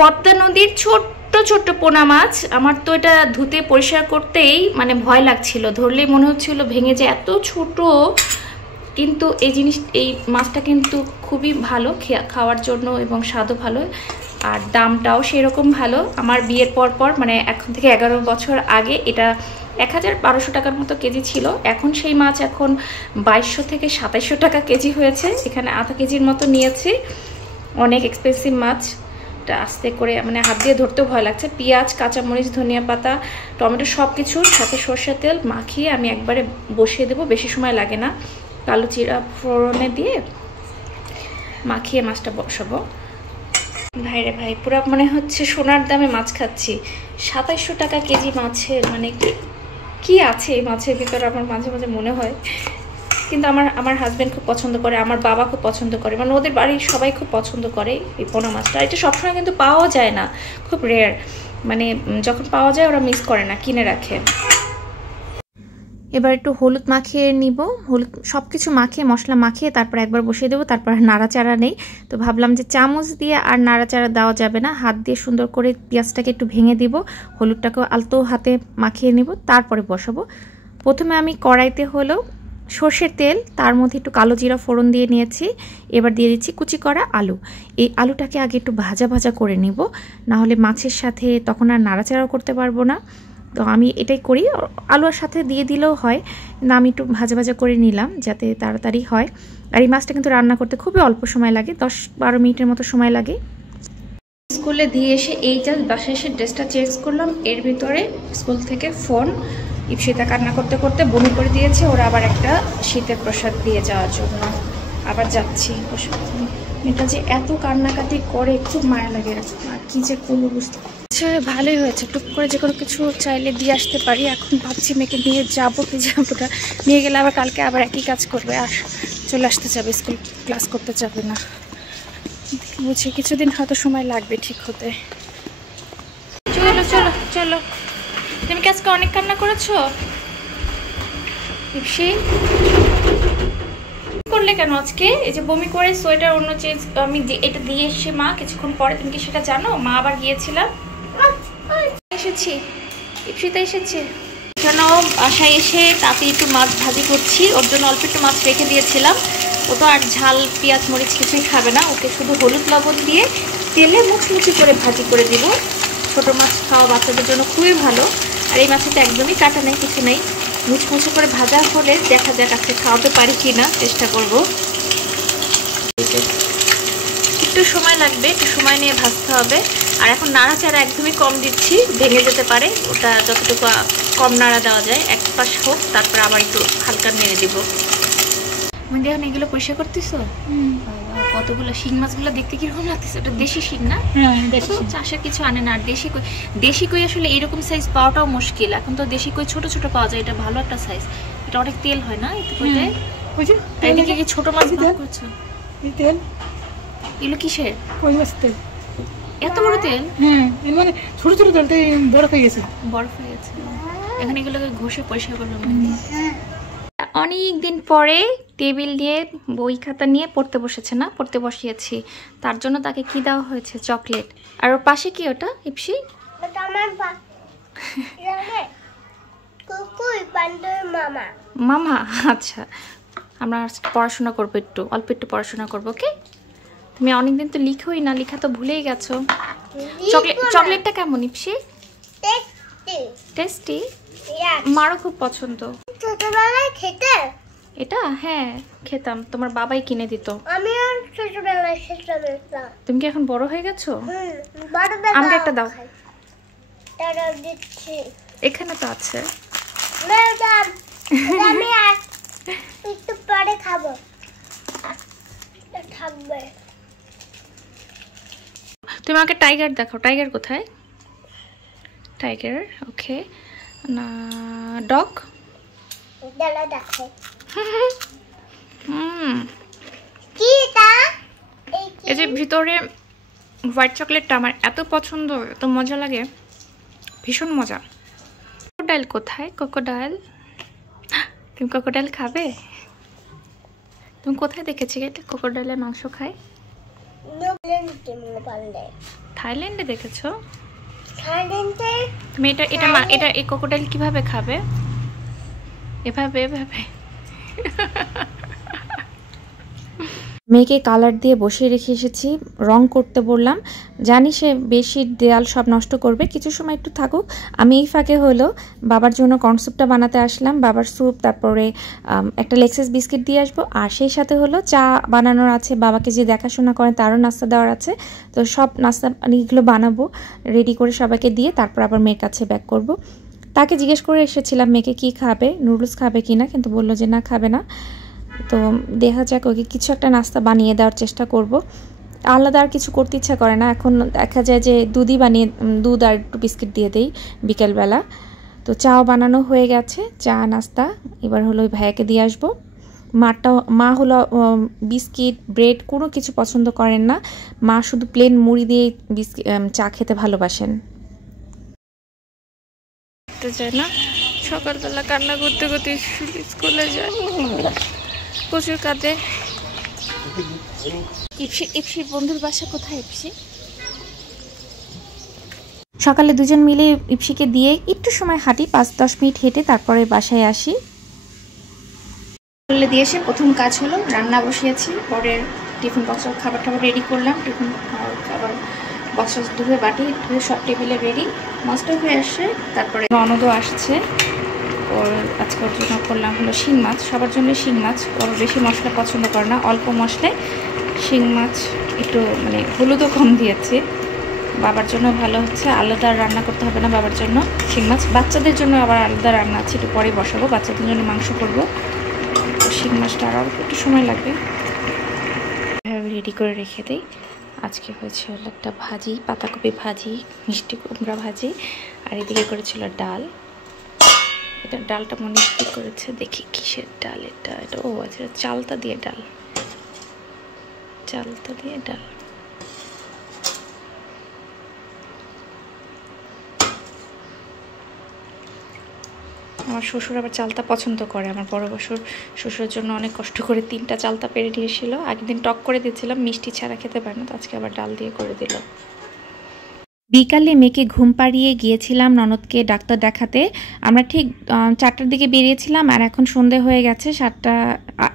পদ্মা নদীর ছোট্ট ছোট্ট পোনা মাছ। আমার তো এটা ধুতে পরিষ্কার করতেই মানে ভয় লাগছিল, ধরলেই মনে হচ্ছিল ভেঙে যায়, এত ছোট। কিন্তু এই মাছটা কিন্তু খুবই ভালো খাওয়ার জন্য এবং স্বাদও ভালো, আর দামটাও সেরকম ভালো। আমার বিয়ের পর মানে এখন থেকে 11 বছর আগে এটা 1200 টাকার মতো কেজি ছিল। এখন সেই মাছ এখন 2200 থেকে 2700 টাকা কেজি হয়েছে। এখানে আধা কেজির মতো নিয়েছি। অনেক এক্সপেন্সিভ মাছ। এটা আস্তে করে মানে হাত দিয়ে ধরতেও ভয় লাগছে। পেঁয়াজ, কাঁচামরিচ, ধনিয়া পাতা, টমেটো সব কিছুর সাথে সরষের তেল মাখিয়ে আমি একবারে বসিয়ে দেবো, বেশি সময় লাগে না। কালো জিরা ফোড়নে দিয়ে মাখিয়ে মাছটা বসাবো। ভাইরে ভাই, পুরো মনে হচ্ছে সোনার দামে মাছ খাচ্ছি। 2700 টাকা কেজি মাছের মানে কি আছে এই মাছের ভিতরে আমার মাঝে মাঝে মনে হয়। কিন্তু আমার হাজব্যান্ড খুব পছন্দ করে, আমার বাবা খুব পছন্দ করে, মানে ওদের বাড়ির সবাই খুব পছন্দ করে এই পোনা মাছটা। এটা সবসময় কিন্তু পাওয়া যায় না, খুব রেয়ার, মানে যখন পাওয়া যায় ওরা মিস করে না, কিনে রাখে। এবার একটু হলুদ মাখিয়ে নিব, হলুদ সব কিছু মাখিয়ে মশলা মাখিয়ে তারপর একবার বসিয়ে দেবো। তারপর নাড়াচাড়া নেই, তো ভাবলাম যে চামচ দিয়ে আর নাড়াচাড়া দেওয়া যাবে না, হাত দিয়ে সুন্দর করে পেঁয়াজটাকে একটু ভেঙে দিব, হলুদটাকেও আলতো হাতে মাখিয়ে নিব, তারপরে বসাবো। প্রথমে আমি কড়াইতে হলো সর্ষের তেল, তার মধ্যে একটু কালো জিরা ফোড়ন দিয়ে নিয়েছি। এবার দিয়ে দিচ্ছি কুচি করা আলু। এই আলুটাকে আগে একটু ভাজা ভাজা করে নিব, নাহলে মাছের সাথে তখন আর নাড়াচাড়াও করতে পারবো না। তো আমি এটাই করি, আলুর সাথে দিয়ে দিলেও হয়, কিন্তু আমি একটু ভাজা ভাজা করে নিলাম যাতে তাড়াতাড়ি হয়। আর এই মাছটা কিন্তু রান্না করতে খুবই অল্প সময় লাগে, 10-12 মিনিটের মতো সময় লাগে। স্কুলে দিয়ে এসে এই জাস্ট বাসায় এসে ড্রেসটা চেঞ্জ করলাম, এর ভিতরে স্কুল থেকে ফোন। ইপসিতা কান্না করতে করতে বমি করে দিয়েছে, ওরা আবার একটা শীতের প্রসাদ দিয়ে যাওয়ার জন্য আবার যাচ্ছি। এটা যে এত কান্নাকাটি করে খুব মায়া লাগে, আর কি যে করবো বুঝতে। আচ্ছা ভালোই হয়েছে, টুক করে যে কোনো কিছু চাইলে দিয়ে আসতে পারি। এখন ভাবছি মেয়েকে নিয়ে যাবো কি যাবো না, নিয়ে গেলে আবার কালকে আবার একই কাজ করবে, আর চলে আসতে যাবে, স্কুল ক্লাস করতে যাবে না। বুঝছি কিছুদিন হয়তো সময় লাগবে ঠিক হতে। চলো চলো চলো, তুমি কি আজকে অনেক কান্না করেছো? ইপসি করলে কেন আজকে? এই যে বমি করে সোয়েটার অন্য চেঞ্জ আমি এটা দিয়ে এসে মা কিছুক্ষণ পরে, তুমি কি সেটা জানো? মা আবার গিয়েছিলাম, এসেছি, ইপসিতা এসেছে। কেন বাসায় এসে তাতে একটু মাছ ভাজি করছি, ওর জন্য অল্প একটু মাছ রেখে দিয়েছিলাম। ও তো আর ঝাল পেঁয়াজ মরিচ কিছুই খাবে না, ওকে শুধু হলুদ লবণ দিয়ে তেলে মুচমুচি করে ভাজি করে দিব। ছোটো মাছ খাওয়া বাচ্চাদের জন্য খুবই ভালো। আর এই মাছে তো একদমই কাটা নেই, কিছু নেই, মুচমুচি করে ভাজা হলে দেখা যাক আজকে খাওয়াতে পারি কি না, চেষ্টা করব। একটু সময় লাগবে, একটু সময় নিয়ে ভাজতে হবে। আর এখন নাড়াচাড়া একদমই কম দিচ্ছি, ভেঙে যেতে পারে, ওটা যতটুকু কম নাড়া দেওয়া যায়, এক পাশ হোক, তারপর আবার একটু হালকা নেড়ে দিব। তুমি দেখুন এগুলো পরিষ্কার করতেছো, কতগুলো শিং মাছগুলো দেখতে কিরকম লাগতেছে? ওটা দেশি শিং না? চাষের কিছু আনে না। আর দেশি কই আসলে এরকম সাইজ পাওয়াটাও মুশকিল, এখন তো দেশি কই ছোট ছোট পাওয়া যায়, এটা ভালো একটা সাইজ। এটা অনেক তেল হয় না এতে কইতে? এদিকে কি ছোট মাছ ভাগ করছো? তেল এগুলো কিসের? কই মাছ তেল। এত বড় তেল? হ্যাঁ, মানে ছোট ছোট তেলটা বরফ হয়ে গেছে, বরফ হয়ে গেছে। এখন এগুলোকে ঘষে পরিষ্কার করলাম। অনেক দিন পরে টেবিল নিয়ে বই খাতা নিয়ে পড়তে বসেছে, না পড়তে বসিয়েছি, তার জন্য তাকে কি দেওয়া হয়েছে? চকলেট। আর ওর পাশে কি ওটা ইপসি? মামা। আচ্ছা, আমরা পড়াশোনা করবো, একটু অল্প একটু পড়াশোনা করবো, ওকে? তুমি অনেকদিন তো লিখোই না, লেখা তো ভুলেই গেছো। চকলেটটা কেমন ইপসি? টেস্টি, মারও খুব পছন্দ। ছোটবেলায় খেতে এটা? হ্যাঁ খেতাম, তোমার বাবাই কিনে দিত। আমিও ছোটবেলায় খেতাম। তুমি কি এখন বড় হয়ে গেছো? আমাকে একটা দাও। এখানে তো আছে। আমি একটু পরে খাবো, থাকবে। তুমি আমাকে টাইগার দেখাও, টাইগার কোথায়? টাইগার, ওকে। না ডগ দেখো। এই যে ভিতরে হোয়াইট চকলেটটা আমার এত পছন্দ, এত মজা লাগে, ভীষণ মজা। ক্রোকোডাইল কোথায়? ক্রোকোডাইল, তুমি ক্রোকোডাইল খাবে? তুমি কোথায় দেখেছি এটা ক্রোকোডাইলের মাংস খায়? থাইল্যান্ডে দেখেছো? থাইল্যান্ডে তুমি এটা এই ক্রোকোডাইল কিভাবে খাবে? এভাবে। মেয়েকে কালার দিয়ে বসিয়ে রেখে এসেছি, রং করতে বললাম। জানি সে বেশি দেয়াল সব নষ্ট করবে, কিছু সময় একটু থাকুক। আমি এই ফাঁকে হলো বাবার জন্য কর্নস্যুপটা বানাতে আসলাম, বাবার স্যুপ, তারপরে একটা লেক্সাস বিস্কিট দিয়ে আসবো। আর সেই সাথে হলো চা বানানোর আছে, বাবাকে যে দেখাশোনা করেন তারও নাস্তা দেওয়ার আছে। তো সব নাস্তা এগুলো বানাবো, রেডি করে সবাইকে দিয়ে তারপর আবার মেয়ের কাছে ব্যাক করব। তাকে জিজ্ঞেস করে এসেছিলাম মেয়েকে কি খাবে, নুডলস খাবে কিনা, কিন্তু বললো যে না, খাবে না। তো দেখা যাক, ওকে কিছু একটা নাস্তা বানিয়ে দেওয়ার চেষ্টা করব। আলাদা আর কিছু করতে ইচ্ছা করে না এখন, দেখা যায় যে দুধ আর একটু বিস্কিট দিয়ে দেই বিকেলবেলা। তো চাও বানানো হয়ে গেছে, চা নাস্তা এবার হলো ওই ভাইয়াকে দিয়ে আসবো। মা হলো বিস্কিট ব্রেড কোনো কিছু পছন্দ করেন না, মা শুধু প্লেন মুড়ি দিয়ে চা খেতে ভালোবাসেন। যায় না, সকালবেলা কান্না করতে করতে স্কুলে যায়, প্রচুর কাঁদে। ইপসির বন্ধুর বাসা কোথায়? ইপসি সকালে দুজন মিলে ইপসিকে দিয়ে একটু সময় হাঁটি, 5-10 মিনিট হেঁটে তারপরে বাসায় আসি। স্কুলে দিয়ে এসে প্রথম কাজ হলো রান্না বসিয়েছি, পরে টিফিন বক্স খাবার টাবার রেডি করলাম। টিফিন খাবার বক্স ধুয়ে বাটি ধুয়ে সব টেবিলে রেডি, মাছটা হয়ে আসছে। তারপরে ননদও আসছে, ওর আজকে ওর জন্য করলাম হলো শিং মাছ। সবার জন্য শিং মাছ, ওর বেশি মশলা পছন্দ করে না, অল্প মশলায় শিং মাছ, একটু মানে হলুদও কম দিয়েছে। বাবার জন্য ভালো হচ্ছে, আলাদা রান্না করতে হবে না বাবার জন্য শিং মাছ। বাচ্চাদের জন্য আবার আলাদা রান্না আছে, একটু পরে বসাবো। বাচ্চাদের জন্য মাংস করবো, তো শিং মাছটা আর অল্প একটু সময় লাগবে। রেডি করে রেখে দিই। আজকে হয়েছে হলো একটা ভাজি, পাতাকপি ভাজি, মিষ্টি কুমড়া ভাজি, আর এদিকে করেছিল ডাল। এটা ডালটা মনে কি করেছে দেখি কিসের ডাল এটা, ও আচ্ছা চালতা দিয়ে ডাল। আমার শ্বশুর আবার চালতা পছন্দ করে, আমার বড় শ্বশুরের জন্য অনেক কষ্ট করে 3টা চালতা পেরে নিয়েছিল। আগের দিন টক করে দিয়েছিলাম, মিষ্টি ছাড়া খেতে পারে না, তো আজকে আবার ডাল দিয়ে করে দিল। বিকালে মেয়েকে ঘুম পাড়িয়ে গিয়েছিলাম ননদকে ডাক্তার দেখাতে। আমরা ঠিক 4টার দিকে বেরিয়েছিলাম, আর এখন সন্ধে হয়ে গেছে,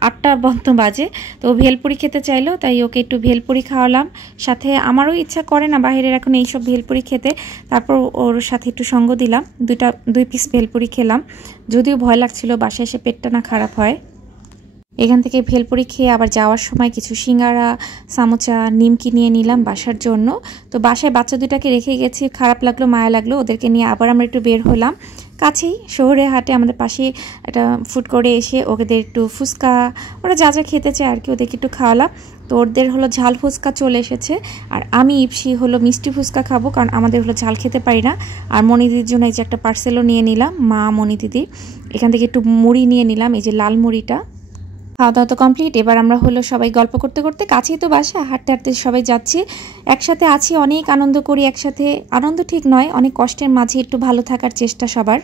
8টা বন্ধ বাজে। তো ও ভেলপুরি খেতে চাইলো, তাই ওকে একটু ভেলপুরি খাওয়ালাম। সাথে আমারও ইচ্ছা করে না বাইরের এখন এইসব ভেলপুরি খেতে, তারপর ওর সাথে একটু সঙ্গ দিলাম, 2 পিস ভেলপুরি খেলাম। যদিও ভয় লাগছিল বাসায় এসে পেটটা না খারাপ হয়। এখান থেকে ভেলপুরি খেয়ে আবার যাওয়ার সময় কিছু সিঙ্গারা, সামোচা, নিমকি নিয়ে নিলাম বাসার জন্য। তো বাসায় বাচ্চা দুটাকে রেখে গেছি, খারাপ লাগলো, মায়া লাগলো, ওদেরকে নিয়ে আবার আমরা একটু বের হলাম। কাছেই শহরে হাটে আমাদের পাশে একটা ফুড কোর্টে এসে ওদের একটু ফুচকা, ওরা যা যা খেতে চায় আর কি, ওদেরকে একটু খাওয়ালাম। তো ওদের হলো ঝাল ফুচকা চলে এসেছে, আর আমি ইপসি হলো মিষ্টি ফুচকা খাবো, কারণ আমাদের হলো ঝাল খেতে পারি না। আর মনিদিদির জন্য এই যে একটা পার্সেলও নিয়ে নিলাম, মা মনিদিদি। এখান থেকে একটু মুড়ি নিয়ে নিলাম, এই যে লাল মুড়িটা। খাওয়া দাওয়া তো কমপ্লিট, এবার আমরা হলো সবাই গল্প করতে করতে, কাছেই তো বাসা, হাঁটতে হাঁটতে সবাই যাচ্ছি, একসাথে আছি, অনেক আনন্দ করি একসাথে। আনন্দ ঠিক নয়, অনেক কষ্টের মাঝে একটু ভালো থাকার চেষ্টা সবার।